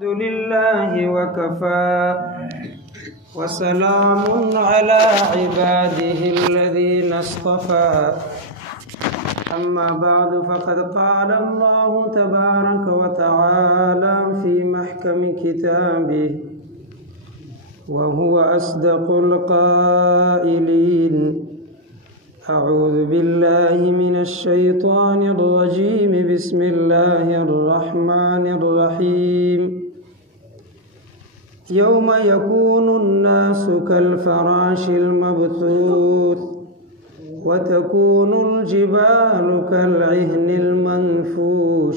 الحمد لله وكفى وسلام على عباده الذين اصطفى أما بعد فقد قال الله تبارك وتعالى في محكم كتابه وهو أصدق القائلين أعوذ بالله من الشيطان الرجيم بسم الله الرحمن الرحيم يوم يكون الناس كالفراش المبثوث وتكون الجبال كالعهن المنفوش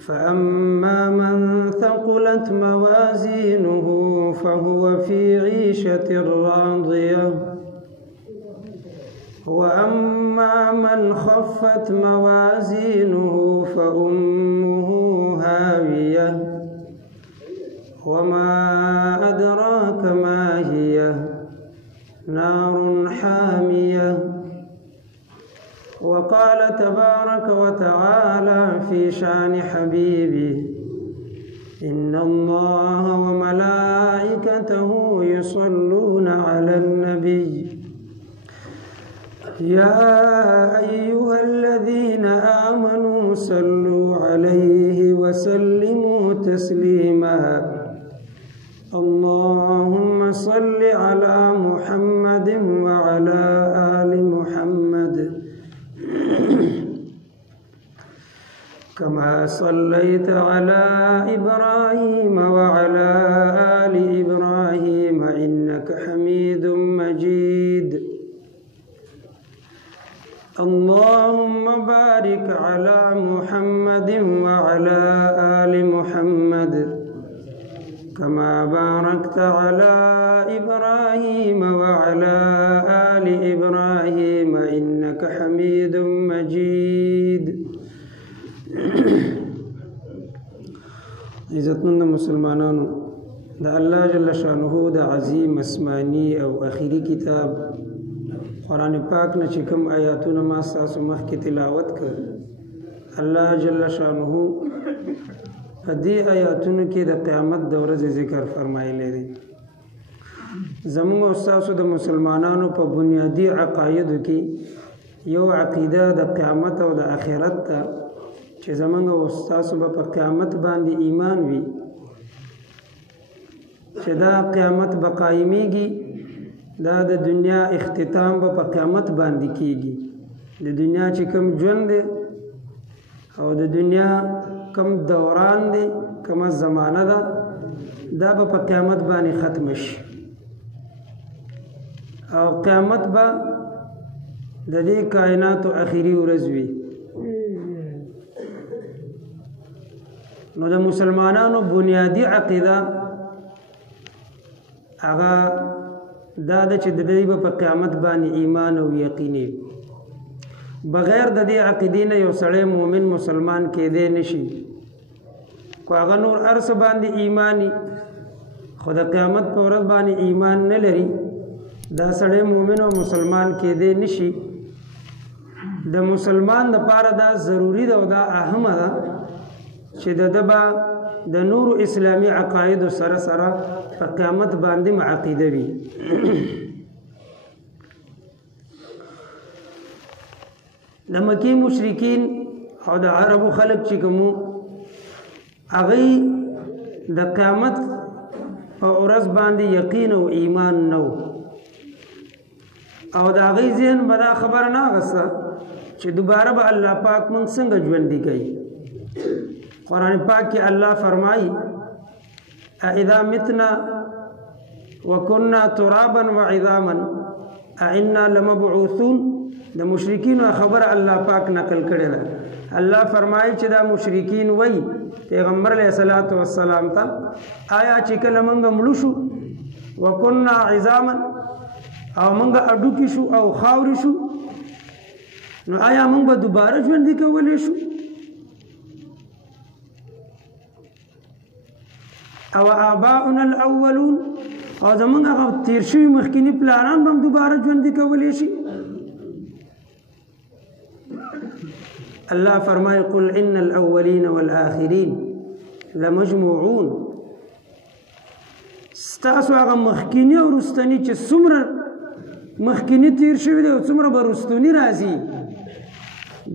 فأما من ثقلت موازينه فهو في عيشة راضية وأما من خفت موازينه فأمه هاوية وما أدراك ما هي نار حامية وقال تبارك وتعالى في شأن حبيبه إن الله وملائكته يصلون على النبي يا أيها الذين آمنوا صلوا عليه وسلموا تسليما اللهم صل على محمد وعلى آل محمد كما صليت على إبراهيم وعلى آل إبراهيم إنك حميد مجيد اللهم بارك على محمد وعلى آل محمد كما باركت على إبراهيم وعلى آل إبراهيم إنك حميد مجيد عزتمند مسلمانانو دا الله جل شانه دا عظیم اسمانی او اخیری کتاب قرآن پاک نه چې کوم آیاتونه ما ستاسو مخکې تلاوت کړ الله جل شانه په دې آیاتونو کې د قیامت د ورځې ذکر فرمایلی دی زموږ او ستاسو د مسلمانانو په بنیادي عقایدو کې یو عقیده د قیامت او د آخرت ته چې زموږ او ستاسو به په قیامت باندې ایمان وي چې دا قیامت به قایمیږي دا د دنیا اختتام په قیامت باندې کیږي د دنیا چې کوم ژوند دی او د دنیا کوم دوران دی کومه زمانه ده دا په قیامت باندې ختم شي او قیامت به د دې کائنات اخیری ورځ وي نو د مسلمانانو بنیادی عقیده هغه دا چې د دې په قیامت باندې ایمان او یقین بغیر د دې عقیدې نه یو سړی مؤمن مسلمان کېدی نشي کو هغه نور ارس باندې ایمانی خو د قیامت په ورځ باندې ایمان نه لري دا سړی مؤمن او مسلمان کېدی نشي د مسلمان لپاره دا ضروری ده او دا اهمه ده چې دبا د نور اسلامی عقاید سره سره په قیامت باندې عقیده وي د مکی مشرکین او د عربو خلق چې کوم هغه د قیامت په ورځ باندې یقین او ایمان نو او دا هغه ذهن بدا خبر نه غسه چې دوباره به الله پاک مونږ څنګه ژوند دی کوي قرآن پاک کې الله فرمایي اذا متنا وكنا ترابا وعظاما أئنا لمبعوثون د مشرکین خبر الله پاک نقل کړي ده الله فرمایي چې دا مشرکین وای پیغمبر علیه الصلاۃ والسلام ته آیا چې کله موږ مړو شو وكنا عظاما او موږ اډو کې شو او خاوري شو نو آیا موږ به دوباره ژوند کولای شو او آباؤنا الاولون او زمونږ هغه تیر شوي مخکینی پلانان به هم دوباره ژوند کولی شي الله فرمائے قل ان الاولین والآخرین لمجموعون ستاسو هغه مخکینی او رستنی چې څومره مخکینی تیر شوی دی او څومره به رستنی راځي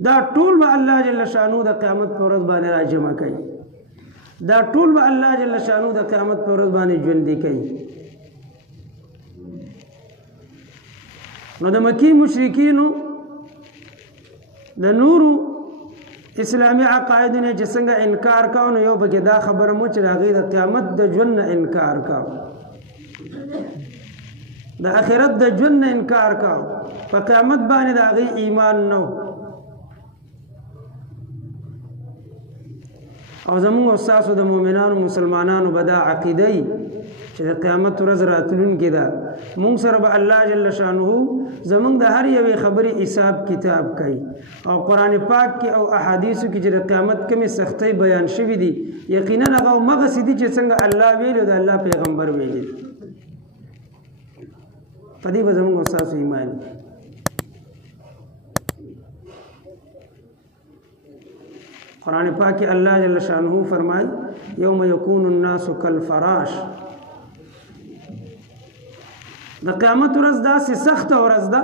دا ټول به الله جل شانو د قیامت پر ورځ باندې راجمع کوي دا ټول به الله جل شانو د قیامت پر ورځ باندې ژوندي کوي نو د مکی مشرکینو د نورو اسلامی عقایدونه چې څنګه انکار کاو نو یو بګه دا خبره مو چې هغه د قیامت د ژوند انکار کاو د آخرت د ژوند انکار کاو په قیامت باندې د هغه ایمان نو او زموږ استادو د مؤمنانو مسلمانانو بدا عقیده چې د قیامت ورځ راتلونکې ده مونږ سره به الله جل شانه زمونږ د هر یوې خبرې حساب کتاب کوي او قرآن پاک کې او احادیثو کې چې د قیامت کومې سختۍ بیان شوي دي یقینا هغه همغسې دي چې څنګه الله ویلي د الله پیغمبر ویلي په دې به زمونږ استادو ایمان قرآن پاک اللہ جل شانہ فرمائے یوم یکون الناس کالفراش دا قیامت ورځ داسې سخته ورځ ده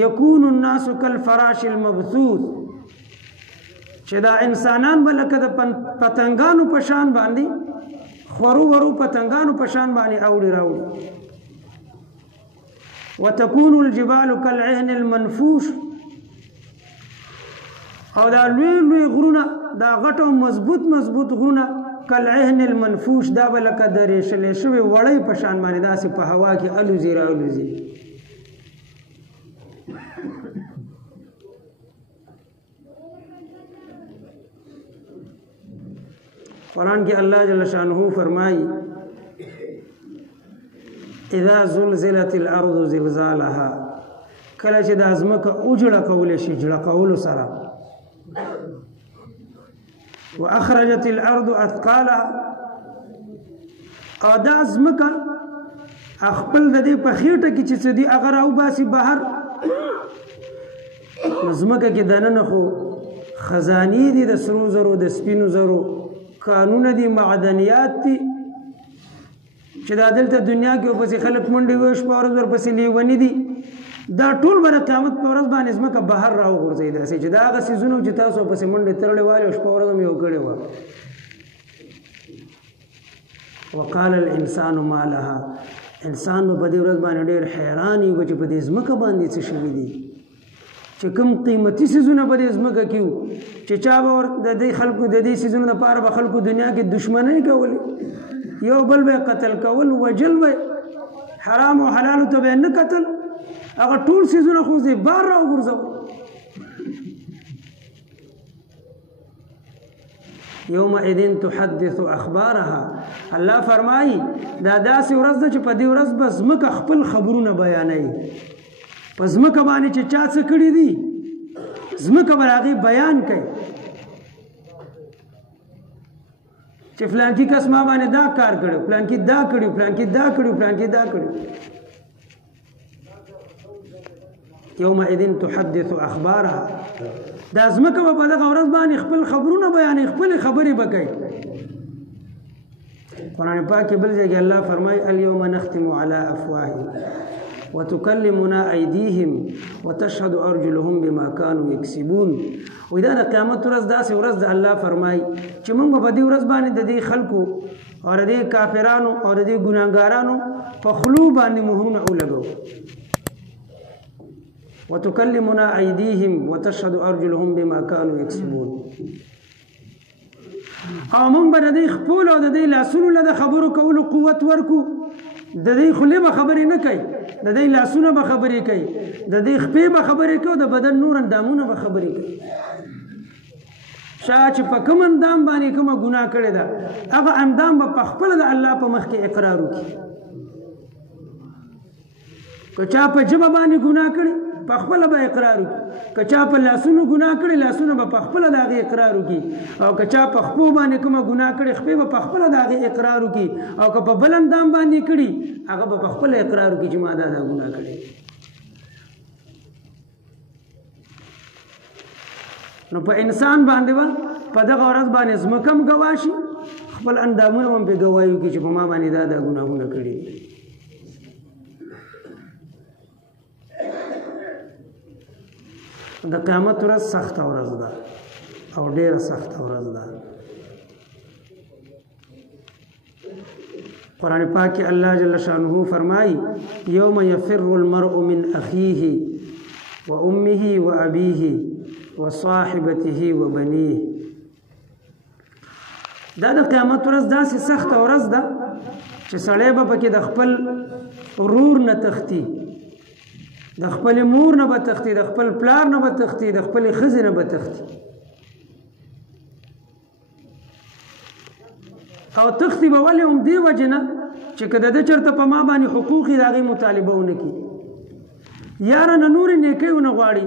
یکون الناس کالفراش المبثوث چې دا انسانان به لکه د پتنګانو په شان باندې خورو ورو پتنګانو په شان باندې اوړي راوړي وتكون الجبال كالعهن المنفوش او دا لوی لوی غرونه دا غټو مضبوط غرونه کالعهن المنفوش دا بلکه د ریشلې شوی وړۍ په شان باندې داسې په هوا کې الوزي راولوزي قرآن کې الله جل شانه فرمایي اذا زلزلت الارض زلزالها کله چې د ازمکه اوجړه کول شي جړه کول سره واخرجت الارض اثقالها او دا ازمکه خپل د دې په خېټه کې چې څه دي هغه راوباسي بهر ازمکه کې دننه خو خزاني دي د سرو زرو د سپینو زرو قانون دي معدنیات دي چې دا دلته دنیا کې په خلک منډي وښ په ورځ ورپسې لیونی دي دا ټول بر قیامت په ورځ باندې ځمکه بهر راو غورځي دا چې دا هغه سيزونو چې تاسو پسې منډي ترلې والي شپه ورځ مې وکړې و وقال الانسان ما لها انسان په دې ورځ باندې ډېر حیران وي چې په دې ځمکه باندې څه شوي دي چې کوم قیمتي سيزونه په دې ځمکه کې چې چا به د دې خلکو د دې سيزونو لپاره به خلکو دنیا کې دشمنۍ کولې یو بل به قتل کول وجل به حرام او حلال ته به نه قتل هغه ټول سيزونه خو دې بار راو ګرځو يومئذ تحدث اخبارها الله فرمایي دا داسې ورځ ده چې په دې ورځ بس مکه خپل خبرونه بیانوي پس مکه باندې چې چا څه کړی دي زمکه براغي بیان کوي چې فلان کی کس ما باندې دا کار کړو فلان کی دا کړو فلان کی دا کړو فلان کی دا کړو يومئذ تحدث اخبارها دا زمکه په دغه ورځ باندې خپل خبرونه بیانې خپل خبرې وکړي قرآن پاک بل ځای کې الله فرمایي اليوم نختم على افواههم وتكلمنا ايديهم وتشهد ارجلهم بما كانوا يكسبون واذا قیامت ورځ داسې ورځ د الله فرمایي چې موږ په دې ورځ باندې د دې خلکو او د دې کافرانو او د دې ګناګارانو په خلو باندې مهرونه ولګو وتكلمنا ايديهم وتشهد ارجلهم بما كانوا يكسبون او موږ به د دې خپل او د دې لاسونو له خبرو کولو قوت ورکو د دې خلې به خبرې نه کوي د دې لاسونه به خبرې کوي د دې خپې به خبرې کوي د بدن نور اندامونه به خبرې کوي چې په کوم اندام باندې کومه ګناه کړې ده هغه اندام به په خپل د الله په مخ کې اقرار وکړي که چا په ژبه باندې ګناه کړي په خپل به اقرار وکړي که چا په لاسونو ګناه کړي لاسونه به په خپل د هغې اقرار وکړي او که چا په خپو باندې کومه ګناه کړي خپې به په خپل د هغې اقرار وکړي او که په بل اندام باندې کړي هغه به په خپل اقرار وکړي چې ما دا ګناه کړي نو په انسان باندې په دغه ورځ باندې ځمکه هم ګواه شي خپل اندامونه هم په ګوايو کې چې په ما باندې دا ګناهونه کړي. د قیامت ورځ سخته ورځ ده او ډیره سخته ورځ ده. قرآن پاک کې الله جل شانه فرمایي یوم یفر المرء من اخیه و امه و ابیه و صاحبته و بنیه. دا د قیامت ورځ داسې سخته ورځ ده چې سړی به پکې د خپل ورور نه تښتي، د خپل مور نه به تښتي، د خپل پلار نه به تښتي، د خپل ښځې نه به تښتي. او تښتي به ولې هم دې وجې نه چې که د ده چېرته په ما باندې حقوق یې د هغې مطالبه ونه کړي، یاره نه نورې نیکۍ ونه غواړي